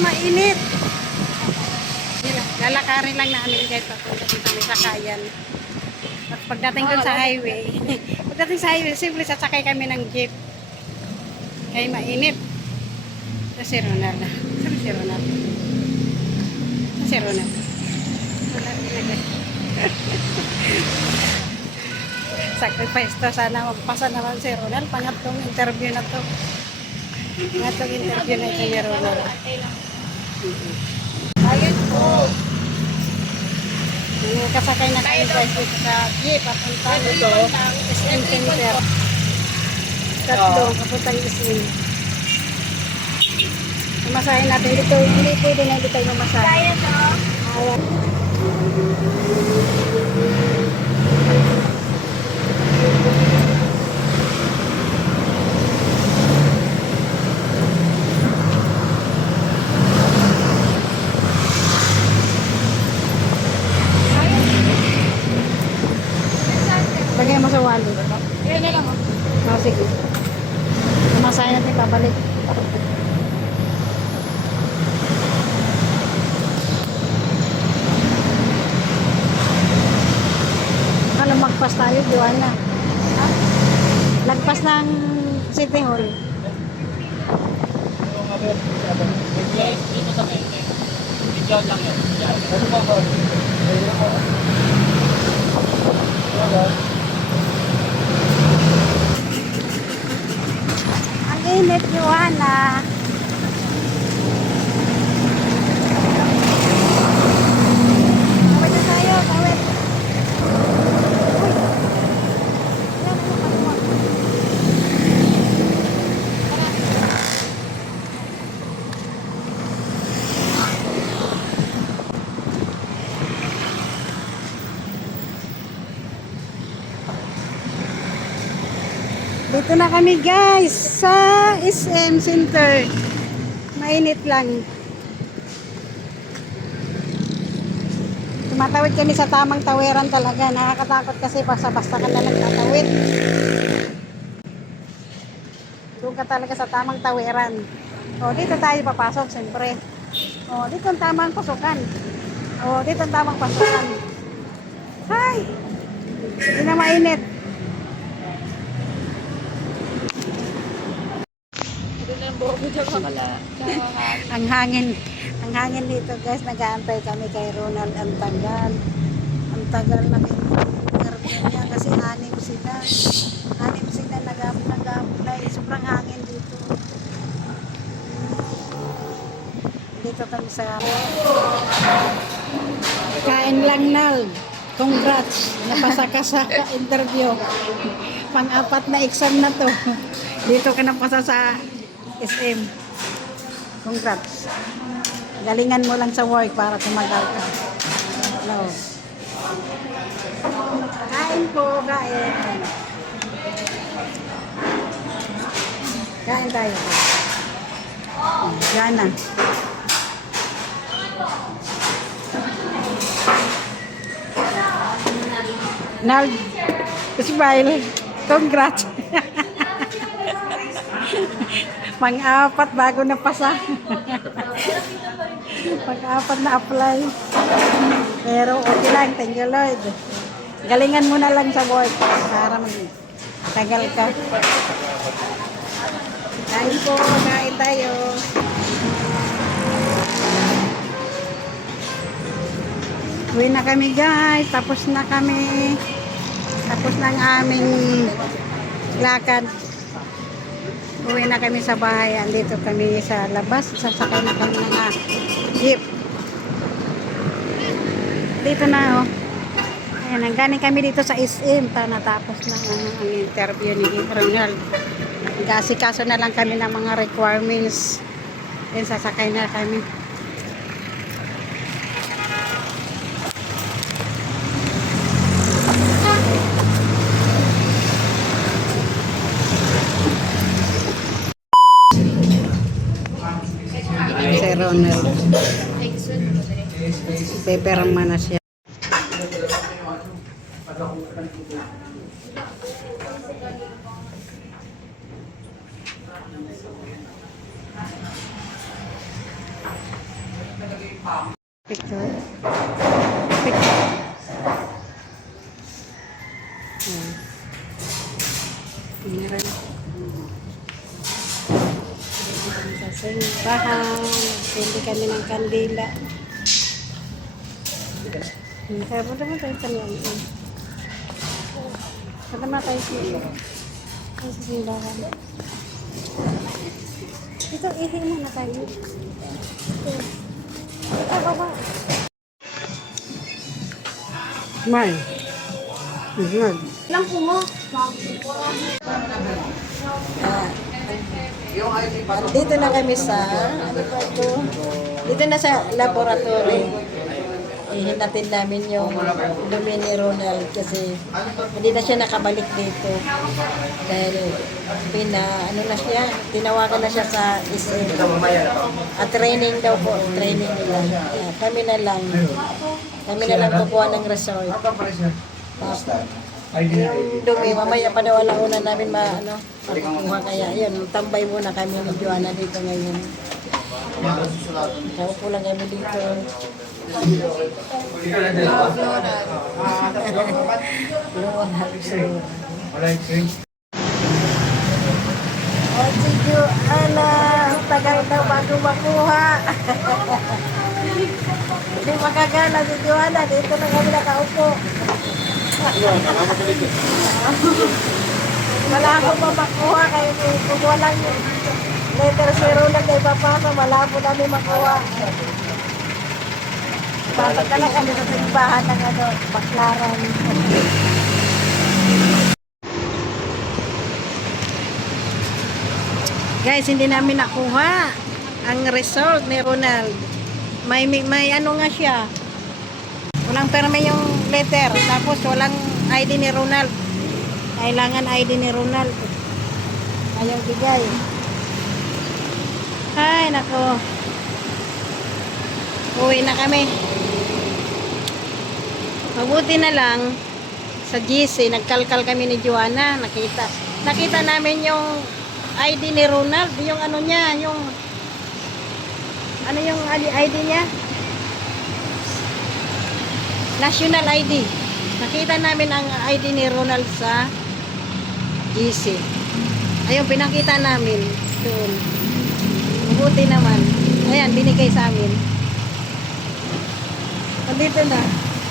mainit. Lalakarin lang namin guys papunta dito sa may sakayan. At pagdating dun sa highway, simple sasakay kami ng jeep. Kaya mainit. Si Ronald. Sabi si Ronald. Si Ronald. Sacrifice to. Sana magpasa naman si Ronald. Pangatlong interview na to. Pangatlong interview na ito ni Ronald. Ayun po. Kasakay na kayo guys dito sa jeep. Papunta dito. SM Center. Tatlo. Papunta yung SM. Masahin natin dito. Hindi pwede na dito yung masahin. Kaya to. Ayan. Lagay mo sa wallet. Kaya na lang. Oh, sige. Masahin natin babalik. Lagpas tayo, Joanna. Lagpas ng City Hall. Dito sa mente. Video lang yun. Ang init, Joanna. Kawit na tayo, kawit. Dito na kami guys sa SM Center. Mainit lang. Tumatawid kami sa tamang tawiran talaga. Nakakatakot kasi basta-basta ka na lang tatawid. Doon ka talaga sa tamang tawiran. O, dito tayo papasok siyempre. O, dito ang tamang pasukan. O, dito ang tamang pasukan. Hay! Hindi na mainit. Ang hangin dito guys, nag-aantay kami kay Ronald. Ang tagal na interview niya kasi anim sila nag-apply. Sobrang hangin dito. Dito kami sa kain lang Nal. Congrats, napasa ka sa interview. Pang-apat na exam na to. Dito ka napasa sa SM. Congrats. Galingan mo lang sa work para tumagal ka. No. Kain po, kain. Kain tayo. Yan na. Nald, smile. Congrats. Pang-apat bago na pasa. Pang-apat na apply. Pero okay lang, thank you Lord. Galingan mo na lang sa work para mag-tagal ka. Kain po, kain tayo. Uwi na kami guys, tapos na kami. Tapos na ang aming lakad. Uwi na kami sa bahay. Andito kami sa labas. Sasakay na kami ng jeep. Dito na oh. Ayan, nanggaling kami dito sa SM. Natapos na ang interview ni Ronald. Nag-asikaso na lang kami ng mga requirements. Then sasakay na kami. Ronald. Peperma na siya. Picture. Picture. Meron. Sa simbahan. Hindi kami ng kandila. Kaya punta mo tayo sa loob. Punta mo tayo sa simbahan. Ito, ihin mo na tayo. Ito. Ito, baba. Mal. Mal. Lang po mo. Dito na kami sa, ano pa ito? Dito na sa laboratory. Hinatid namin yung dumi ni Ronald kasi hindi na siya nakabalik dito. Dahil ano na siya, tinawagan na siya sa SM. Training daw po, training nila. Kami na lang kukuha ng resort. Yung dumi, mamaya pa daw alauna namin makukuha. Kaya yun, tambay muna kami ni Joanna dito ngayon. Kaupo lang kami dito. O si Joanna, tagal daw bago makuha. Hindi makagana si Joanna, dito na kami nakaupo. Wala akong makuha kayo kung walang letter zero na kay Papa, malabo namin makuha. Balik na lang kami sa simbahan ng Baclaran. Guys, hindi namin nakuha ang result ni Ronald. May ano nga siya. Walang perme yung letter. Tapos walang ID ni Ronald. Kailangan ID ni Ronald. Ayaw bigay. Ay, nako. Uwi na kami. Mabuti na lang sa GC, nagkalkal kami ni Joanna. Nakita namin yung ID ni Ronald. Yung ano niya, yung ID niya? National ID. Nakita namin ang ID ni Ronald sa GC. Ayun, pinakita namin doon. Mabuti naman. Ayan, binigay sa amin. Dito na.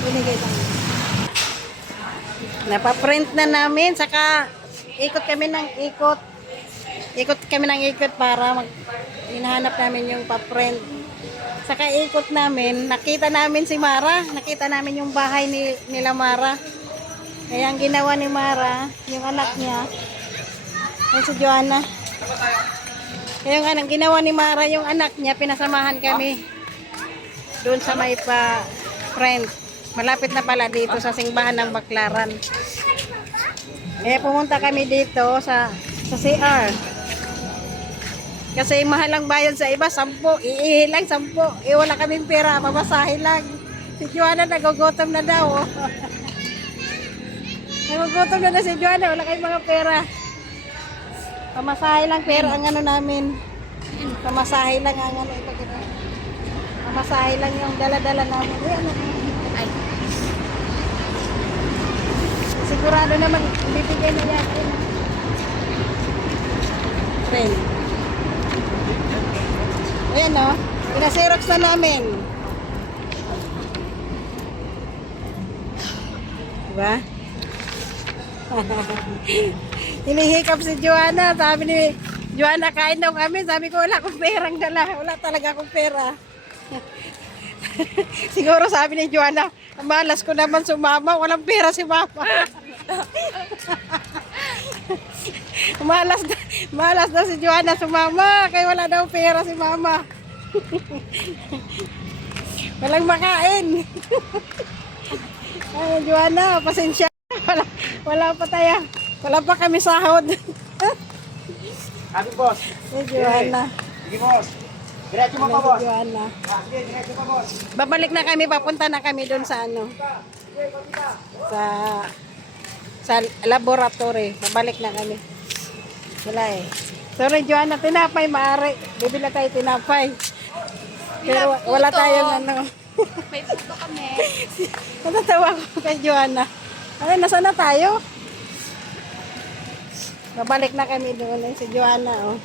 Binigay sa amin. Napaprint na namin. Saka, ikot kami ng ikot. Ikot kami ng ikot para hinahanap namin yung paprint. Saka ikot namin, nakita namin si Mara, nakita namin yung bahay nila Mara. Kaya ang ginawa ni Mara, yung anak niya, yung si Joanna. Kaya ang ginawa ni Mara, yung anak niya, pinasamahan kami doon sa may pa-friend. Malapit na pala dito sa simbahan ng Baclaran. Kaya pumunta kami dito sa CR. Kasi mahal ang bayad sa iba, 10. Iihi lang, 10. Wala kaming pera, pamasahe lang. Si Joanna nagugutom na daw. Nagugutom na si Joanna, wala kayong mga pera. Pamasahe lang, pera ang ano namin. Pamasahe lang ang ano. Pamasahe lang yung dala-dala namin. Ay. Sigurado naman, bibigyan niya yan. Friend. Ayan o, pinaserox na namin. Diba? Hinihikap si Joanna. Sabi ni Joanna, kain daw kami. Sabi ko, wala akong perang dala. Wala talaga akong pera. Siguro sabi ni Joanna, malas ko naman sumama. Walang pera si Mama. Malas na si Joanna sumama. Kaya wala daw pera si Mama. Walang makain. Ay, Joanna, pasensya. Wala pa tayo. Wala pa kami sahod. Sabi, boss. Ay, Joanna. Sige, boss. Diretso mo pa, boss. Joanna. Sige, diretso pa, boss. Babalik na kami, papunta na kami doon sa sa laboratory. Babalik na kami. Wala eh. Sorry, Joanna, tinapay, maaari. Bibila tayo tinapay. Pero wala tayong ano. May puto kami. Natatawa ko kay Joanna. Ay, nasaan na tayo? Babalik na kami doon. Ay, si Joanna, oh.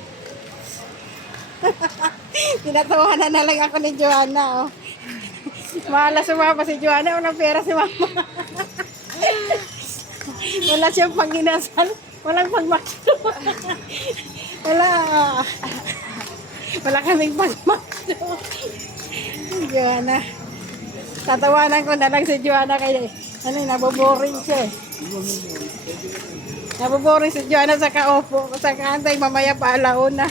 Tinatawanan na lang ako ni Joanna, oh. Mahala sumapa si Joanna. Walang pera si mama. Wala siyang panginasal. Walang pagmakso. Wala. Wala kaming pagmakso. Joanna. Tatawanan ko na lang si Joanna kaya ano, naboboring siya eh. Naboboring si Joanna sa kaupo. Sa kaantay mamaya pa alauna.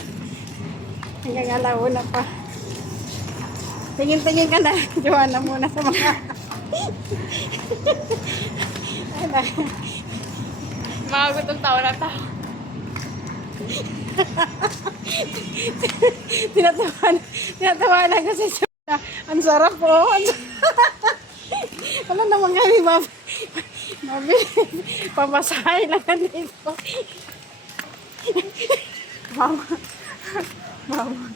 Hanggang alauna pa. Tingin-tingin ka na, Joanna, muna sa mga... Ano? Mga gutong tao na tao. Tinatawanan ko si Joanna. Ang sarap po. Wala naman kami pamasahe lang dito. Mama. Mama.